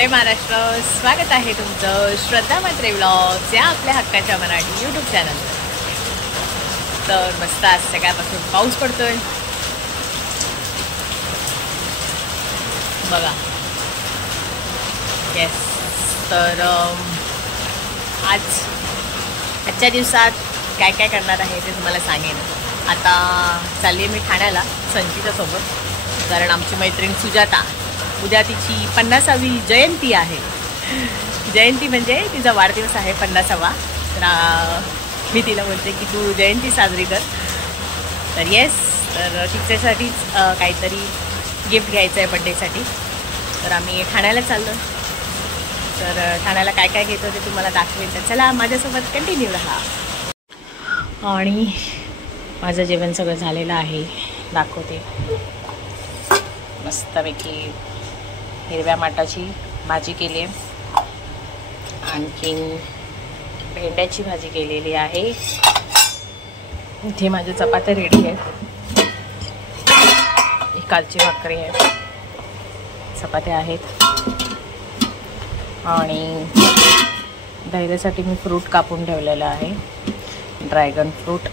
जय महाराष्ट्र. स्वागत आहे तुमचं श्रद्धा म्हात्रे व्लॉग्स या आपल्या हक्काच्या मराठी यूट्यूब चॅनलवर. तर मस्त आज सकाळपासून पाऊस पडतोय बघा. येस. तर आजच्या दिवसात काय काय करणार आहे ते तुम्हाला सांगेन. आता चालली आहे मी ठाण्याला संचितासोबत, कारण आमची मैत्रीण सुजाता उद्या तिची 50वी जयंती आहे. जयंती म्हणजे तिचा वाढदिवस आहे 50वा. तर मी तिला बोलते की तू जयंती साजरी कर. तर येस, तर तिच्यासाठीच काहीतरी गिफ्ट घ्यायचं आहे बड्डेसाठी. तर आम्ही ठाण्याला चाललो. तर ठाण्याला काय काय घेतो ते तुम्हाला दाखवेल. तर चला माझ्यासोबत कंटिन्यू राहा. आणि माझं जेवण सगळं झालेलं आहे, दाखवते. मस्तपैकी हिरव्या माटाची भाजी केली आहे, आणखीन भेंड्याची भाजी केलेली आहे. इथे माझे चपात्या रेडी आहेत. कालची भाकरी आहे, चपात्या आहेत. आणि धैर्यासाठी मी फ्रूट कापून ठेवलेलं आहे, ड्रॅगन फ्रूट.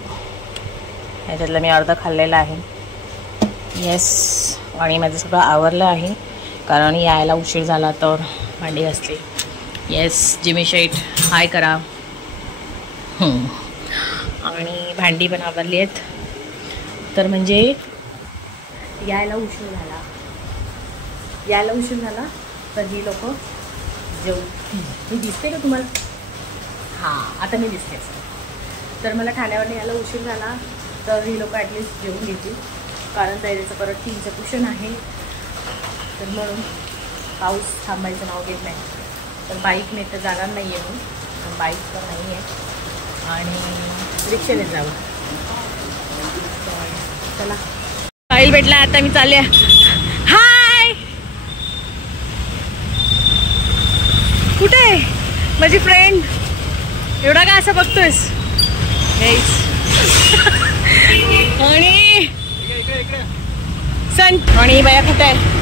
ह्याच्यातलं मी अर्धा खाल्लेलं आहे. येस. आणि माझं सगळं आवरलं आहे, कारण यायला उशीर झाला तर भांडी असते. येस, जिमी शेट हाय करा. आणि भांडी पण आवरली आहेत. तर म्हणजे यायला उशीर झाला तर ही लोक जेवतील. मी दिसते का तुम्हाला? हां, आता मी दिसते. तर मला ठाण्यावर यायला उशीर झाला तर ही लोक ॲटलिस्ट जेवून घेतील, कारण तयारीचं परत 3चं ट्युशन आहे. तर म्हणून पाऊस थांबायचं नाव घेत नाही. तर बाईकने तर जाणार नाही आहे मी, पण बाईक तर नाही आहे आणि रिक्षाने जावं. चला, फाईल भेटला. आता मी चालले. हाय, कुठे आहे माझी फ्रेंड? एवढा काय असं बघतोयस? आणि सन आणि बाया कुठे आहे?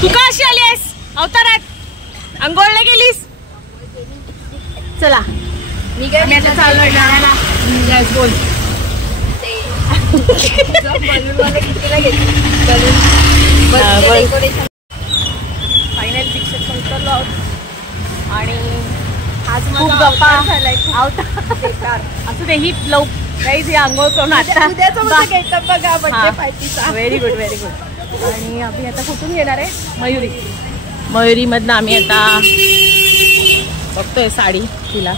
तू का अशी आली आहेस अवतारात? अंघोळला गेलीस? चला, मी काय आता चाललोय ठाण्याला. यस, बोल. फायनल पिक्चर उतरलो आहोत आणि आज खूप गप्पा झालाय. असू दे, ही लव काहीच आंघोळ करून आता व्हेरी गुड, व्हेरी गुड. आणि आम्ही आता कुठून येणार आहे? मयुरीमधनं आम्ही आता बघतोय साडी. तिला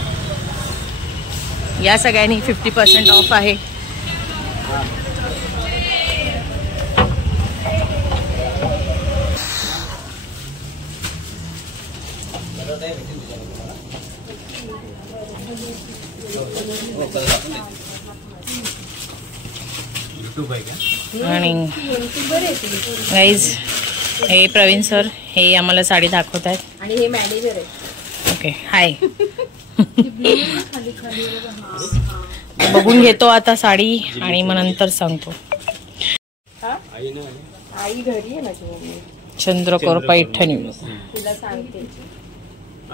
या सगळ्यांनी 50% ऑफ आहे. आणि गाईज, हे प्रवीण सर हे आम्हाला साडी दाखवत आहेत आणि हे मॅनेजर आहे. ओके, हाय. बघून घेतो आता साडी आणि मग नंतर सांगतो. आई घरी आहे माझी. चंद्रकोर पैठणी. तुला सांगते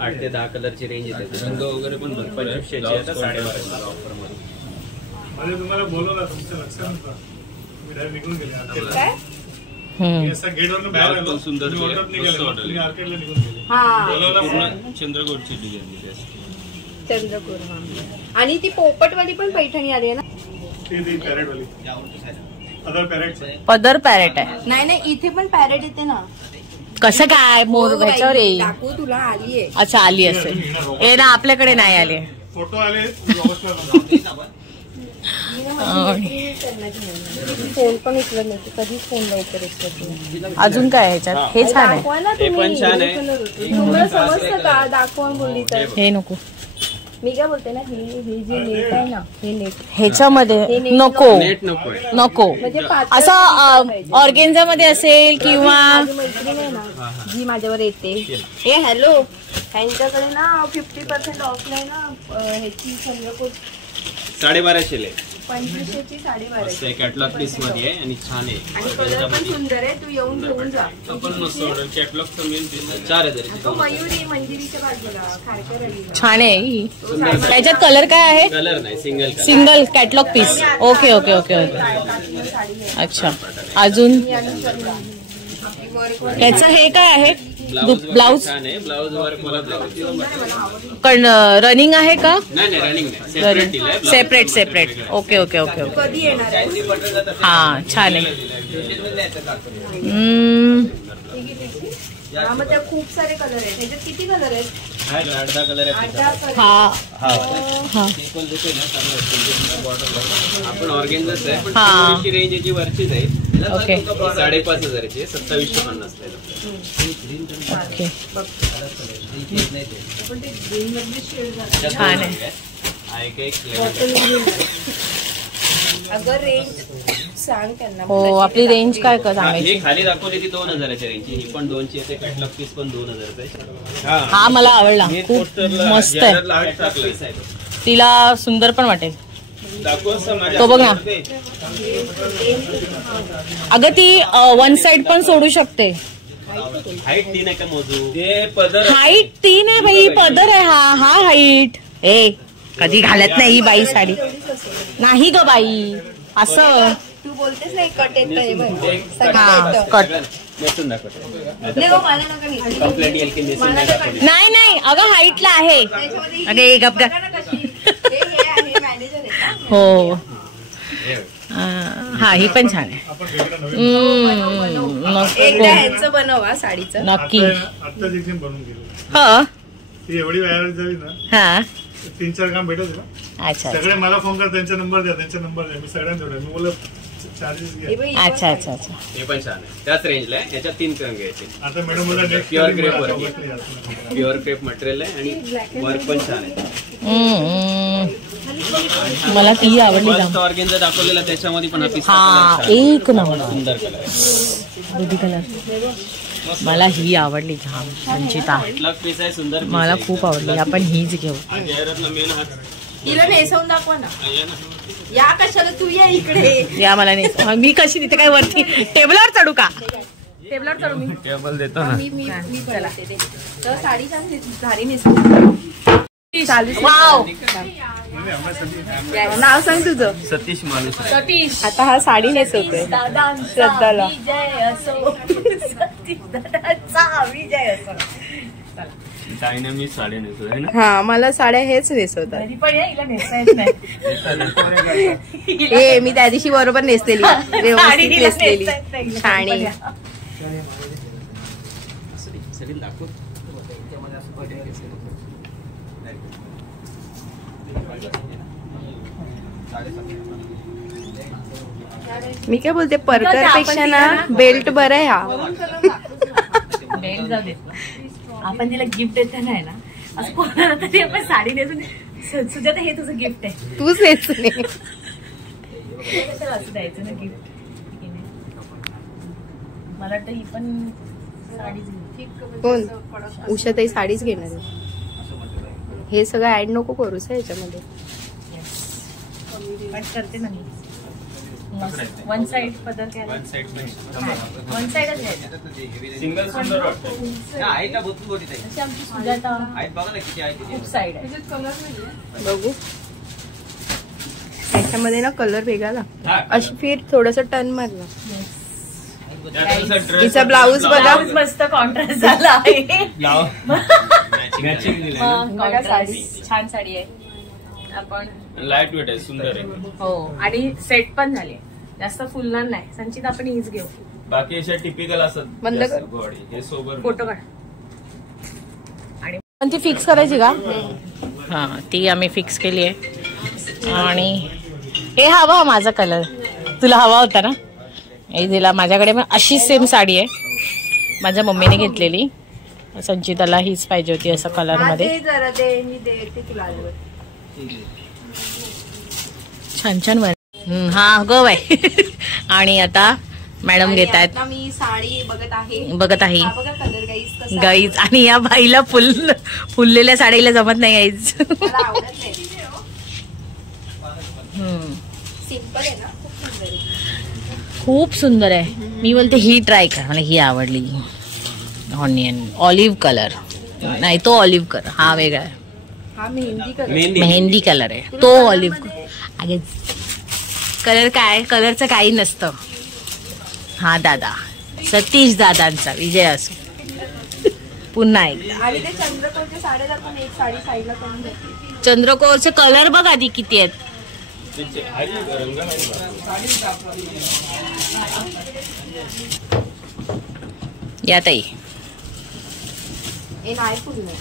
8 ते 10 कलरची रेंज येते. रंग वगैरे पण भरपूर आहे. 1250 ऑफर मध्ये. म्हणजे तुम्हाला बोलवलं, तुमच्या लक्षात नव्हतं. मी डायरेक्ट निघून गेले. काय? असा गेटवरून बाहेर आलो. सुंदर ऑर्डर निघाले. तुम्ही आर्केडला निघून गेले. बोलवलं चंद्रकोरची डिझाईन चंद्रकोर. आणि ती पोपटवाली पण पैठणी आली आहे ना? ती पॅरेट वाली. Other parrot. पदर पॅरेट आहे. नाही, इथे पण पॅरेट येते ना. कसं काय? मोर ह्याच्यावर येईल. दाखवू तुला. आली आहे. अच्छा, आली असेल. हे ना, आपल्याकडे नाही आले. फोटो आले. फोन पण उचलत नाही कधीच. फोन लवकर उचलत. अजून काय ह्याच्यात? हे छान आहे. तुम्हाला समजतं का? दाखवा बोलली तर. हे नको. मी काय बोलते ना, हे जे नेट आहे ना, हे नेट ह्याच्यामध्ये नको. म्हणजे असं ऑर्गेन्झा मध्ये असेल किंवा मैत्रीण आहे ना जी माझ्यावर येते. हे हॅलो, ह्यांच्याकडे ना 50% ऑफ नाही ना ह्याची. चंद्रकोर 1250 2500ची साडी मस्त आहे, कॅटलॉग पीस मध्ये आहे आणि छान आहे. आणि कलर पण सुंदर आहे. तू येऊन घेऊन जा. पण मस्त ऑर्डर कॅटलॉग मेन पीस 4000 तो मयुरी मंजिरीच्या बाजूला खारकर अलीला. छान आहे ही. त्याच्यात कलर काय आहे? कलर नाही, single colour. Single catalogue piece. Okay okay okay okay. अच्छा अजून याचं हे काय आहे? ब्लाऊज छान आहे. ब्लाऊज वर्क मला ब्लाऊज पण रनिंग आहे का? नाही रनिंग नाही, सेपरेट दिलंय. Separate separate. Okay okay okay okay. कधी येणार आहे? हा छान आहे. हा मग त्या खूप सारे कलर आहेत. त्याच्यात किती कलर आहेत? 8-10 कलर आहेत. 8 कलर. हा हा हा पण देतो ना चांगलं. आपण ऑर्गेन्झाच आहे पण हा. थोडीशी रेंज याची वरचीच आहे. ओके 5,500ची 2750 ओके. छान आहे. अगं रेंज सांग त्यांना. हो आपली रेंज काय का सांगायची? ही खाली दाखवली ती 2000च्या रेंजची, ही पण 2ची येते. कॅटलॉग पीस पण 2000चा आहे. हा मला आवडला खूप मस्त आहे. तिला सुंदर पण वाटेल. तो बघ ना. अगं ती वन साइड पण सोडू शकते. हाईट 3 आहे का मोजू? ते पदर हाईट 3 आहे भाई. पदर आहे हा. हा हाईट. ए कधी घालत नाही ही बाई साडी. नाही ग बाई असं. तू बोलतेस नाही कट येत. हा कट. नेसून दाखवतो. कंप्लेंट येईल की नेसून नाही दाखवली. नाही नाही अगं हाईटला आहे. अगे गप हो. हा ही पण छान आहे. एकदा ह्यांचं बनवा साडीचं. नक्की. आत्ताच एक बनवून गेलो. हा ती एवढी वेळ झाली ना, हा 3-4 काम भेटत ना. अच्छा सगळे मला फोन कर, त्यांचा नंबर द्या, त्यांचा नंबर द्या. मी सगळ्यांना जोडेल. मी बोललो चार्जेस घ्या. अच्छा अच्छा अच्छा. हे पण छान आहे. त्याच रेंजला आहे. याच्यात 3 रंग घ्यायचे. आता मॅडम मला next pure crepe work, pure crepe material आहे आणि वर्क पण छान आहे. मला ती आवडली. फर्स्ट ऑर्गेन्झा दाखवलेला त्याच्यामध्ये पण हा पिस्ता हा कलर एक नंबर सुंदर कलर आहे. दुधी कलर. मला ही आवडली जाम संचिता. कॅटलॉग पीस आहे, सुंदर piece मला आहे. खूप आवडली. आपण हीच घेऊ. जाहिरातला मेन हात तिला नेसवून दाखवा ना. आहे ना. या कशाला तू या इकडे. या मला नाही. मी कशी तिथे काय वरती टेबलवर चढू का? टेबलवर चढू मी. टेबल देतो ना. मी बनवते ते. तर साडी भारी नेसवून. वाव. नाव सांग तुझं. सतीश माणूस आहे. सतीश. आता हा साडी नेसवतोय श्रद्धाला. डायनामिक साडी नेसो आहे ना. हा मला साड्या हेच नेसवतात. तरी पण हिला नेसता येत नाही. ए मी त्या दिवशी बरोबर नेसलेली. व्यवस्थित हिला नेसलेली. नेसता येत नाही. छाणी. सलील दाखव. मी काय बोलते परकर पेक्षा ना बेल्ट बरं आहे हा. बेल्ट जाऊ देत. आपण तिला गिफ्ट देताना आहे ना असं कोणाला तरी आपण साडी नेसून सुजाता हे तुझं गिफ्ट आहे. तूच नेसले. असं द्यायचं ना गिफ्ट. मला वाटतं ही पण साडी. कोण? उषाताई साडीच घेणार आहे. हे सगळं ऍड नको करूस याच्यामध्ये. कट करते ना मी. वन साइड पदर काय वन साइड वन साइडच घ्यायचं. सिंगल सुंदर वाटतं. आहे का बहुत मोठी ताई. अशी आमची सुजाता आहेत बघा ना किती आहे खूप साइड आहे. बघू त्याच्यामध्ये ना कलर वेगळा लागतो. अशी फिर थोडस टर्न मारला. तिचा ब्लाऊज बघा. मस्त कॉन्ट्रास्ट झाला आहे. मॅचिंग दिलं. साडी छान साडी आहे. आपण लाईट वेट आहे, सुंदर आहे. हो आणि सेट पण झाली. जास्त फुलणार नाही. संचित आपण हीच घेऊ. बाकी अशा टिपिकल असतात. बंद कर. बॉडी हे सोबर फोटो काढ. आणि पण ती फिक्स करायची का? हा ती आम्ही फिक्स केली आहे. आणि हे हवा माझा कलर तुला हवा होता ना. हे दिला. माझ्याकडे पण अशी सेम साडी आहे. माझ्या मम्मीने घेतलेली. संचिताला हीच पाहिजे होती असं कलर मध्ये. छान छान वर. हा गव आहे. आणि आता मॅडम घेत आहेत. मी साडी बघत आहे. हा बघा कलर गाईज. गाईज. आणि या बाईला फुललेल्या साडीला जमत नाही गाईज. मला आवडत नाही. सिंपल आहे ना, खूप सुंदर आहे. खूप सुंदर आहे. मी बोलते ही ट्राय कर, मला ही आवडली. ऑनियन ऑलिव्ह कलर नाही, तो ऑलिव्ह कलर हा वेगळा आहे. हा मेहंदी कलर, मेहंदी कलर आहे तो ऑलिव्ह. अगे कलर काय, कलरचं काही नसतं. हा दादा, सतीश दादांचा विजय असो. पुन्हा एकदा. आणि ते चंद्रकोरच्या साड्या दाखवून एक साडी साईडला करून देते. चंद्रकोरचे कलर बघ आधी किती आहेत. या ताई हे नाही फुलणार,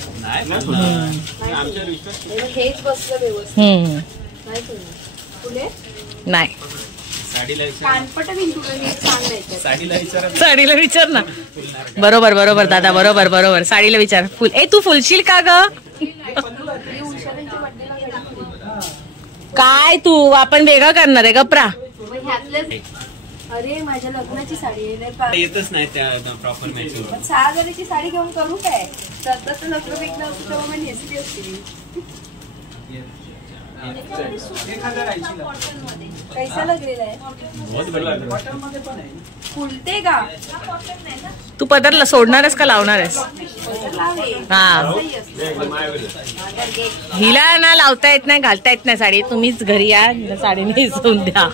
हेच बसलं व्यवस्थित. नाही फुलणार फुले नाही. कानपट तुला नीट छान द्यायचं. साडीला विचार ना. बरोबर बरोबर दादा, बरोबर बरोबर. साडीला विचार. फुल ए तू फुलशील का ग? काय तू, आपण वेगळं करणार आहे गप्रा. अरे माझ्या लग्नाची साडी आहे, येतच नाही त्या प्रॉपर मॅचिंग. 6,000ची साडी घेऊन करू काय? स्वतःच लग्न बिग्न असतं तेव्हा मी नेसली असते. कैसा लगलेला आहे? फुलते का? तू पदरला सोडणारच का लावणारच? हा, हिला ना लावता येत नाही, घालता येत नाही साडी. तुम्हीच घरी या, साडी नेसून द्या.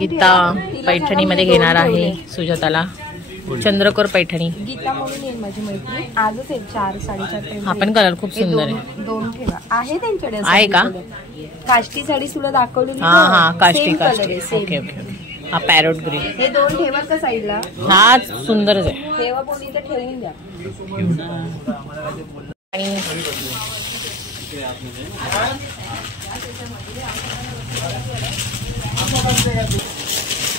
गीता पैठणीमध्ये घेणार आहे सुजाताला. चंद्रकोर पैठणी. गीता म्हणून येईल माझी मैत्रीण. आजच एक 4-4.5 हा पण कलर खूप सुंदर आहे. दोन ठेवा आहे त्यांच्याकडे. आहे का? काष्टी साडी तुला दाखवलेली. हा हा, काष्टी काष्टी. Okay okay. हा पॅरोट ग्रीन. हे दोन ठेवा का साईडला? हा सुंदरच आहे. ठेवा, कोणी तर ठेवून द्या.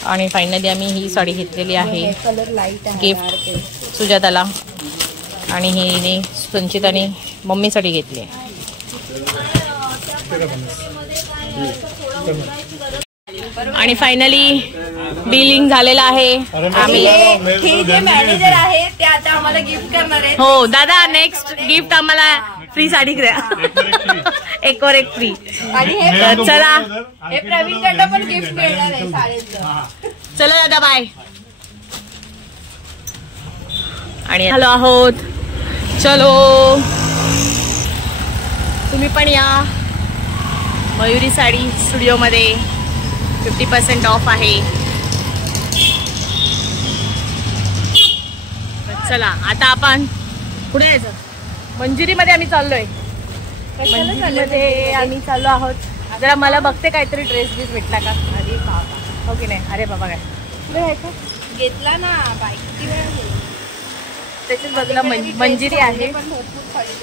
आणि फायनली आम्ही ही साडी घेतलेली आहे कलर लाईट आहे गिफ्ट सुजाताला. आणि ही संचिताने मम्मीसाठी घेतली आहे. आणि फायनली बिलिंग झालेलं आहे. आम्ही हे जे मॅनेजर आहे ते आता आम्हाला गिफ्ट करणार आहेत. हो दादा, नेक्स्ट गिफ्ट आम्हाला फ्री साडी द्या. एक और एक फ्री. आणि हे चला, हे प्रवीणकडनं पण गिफ्ट मिळणार आहे साडीचं. चला दादा, बाय. आणि आलो आहोत. चलो, तुम्ही पण या मयुरी साडी स्टुडिओमध्ये. 50% ऑफ आहे. चला आता आपण पुढे यायचं. मंजिरीमध्ये आम्ही चाललोय. मंजिरीमध्ये आम्ही चाललो आहोत. जरा मला बघते काहीतरी ड्रेस बीस भेटला का. अरे बाबा, हो की नाही? अरे बाबा, काय पुढे यायचं घेतला ना बाईक किती वेळा घेतला. त्याच्याच बाजूला मंजिरी आहे. पण भरपूर साडी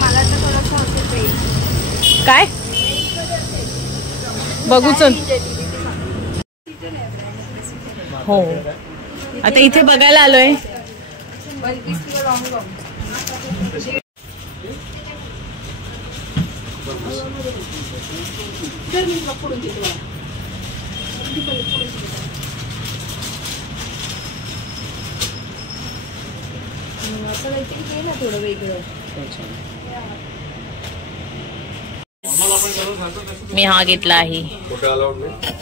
मला तर थोडंसं होतं काय बघूच. हो, आता इथे बघायला आलोय. असं काहीतरी घे ना थोडं वेगळं. मी हा घेतला आहे.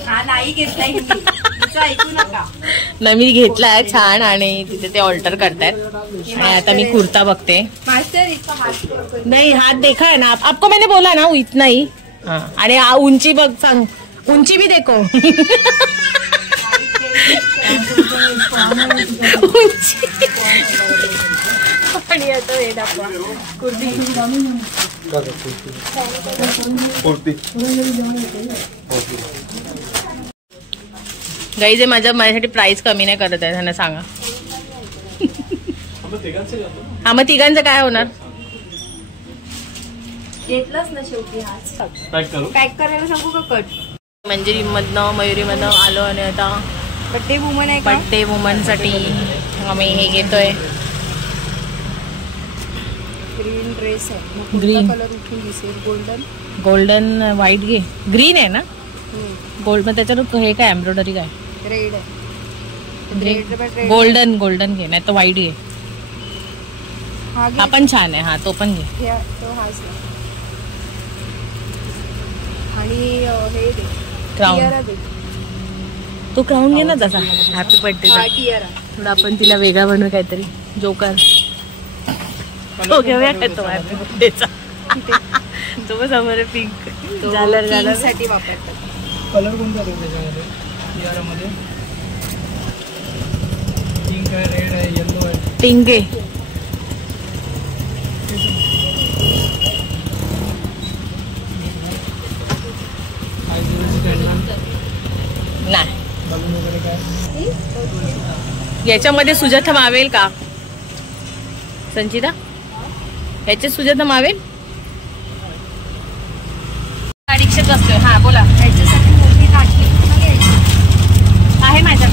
हा नाही घेतलाय मी. ऐकू नका. नाही, मी घेतलाय छान. आणि तिथे ते ऑल्टर करतायत. आणि आता मी कुर्ता बघते. मास्टर इसका हाथ नाही, हात देखा है ना आपको, मैंने बोला ना इतना ही. आणि उंची बघ, सांग उंची भी देखो. उंची. आणि आता हे दाखवा कुर्ती. गाईज माझ्यासाठी प्राइस कमी नाही करत आहे. त्यांना सांगा. हा, मग तिघांचं काय होणार? घेतलंच ना शेवटी. हाच पॅक करायला सांगू का? कट. मंजिरीमधनं मयुरीमधनं आलो. आणि आता बड्डे वुमन आहे का? बड्डे वुमन साठी आम्ही हे घेतोय. ग्रीन ड्रेस आहे. ग्रीन कलर उठून दिसेल. गोल्डन गोल्डन व्हाईट घे. ग्रीन आहे ना गोल्ड. मग त्याच्यावर हे काय एम्ब्रॉयडरी काय? रेड आहे. गोल्डन गोल्डन घे, नाही तर व्हाईट घे. हा पण छान आहे. हा तो पण घे. आणि हे दे, क्राऊन. टियारा दे. तो क्राऊन घे ना तसा. Happy birthday. हा, टियारा. थोडा आपण तिला वेगळा बनवू काहीतरी. जोकर तो घेऊया काय तो हॅपी बर्थडेचा. तो पण समोर पिंक झालर साठी वापरतात. कलर कोणता देऊ त्याच्यामध्ये? टियारामध्ये पिंक आहे, रेड आहे, येलो आहे. पिंक आहे. नाही बलून वगैरे काय? याच्यामध्ये सुजाता मावेल का संचिता? याच्यात सुजाता मावेल? अडीचशेच असतोय. हा बोला. त्याच्यासाठी मोठी ताटली घ्यायची आहे माझ्या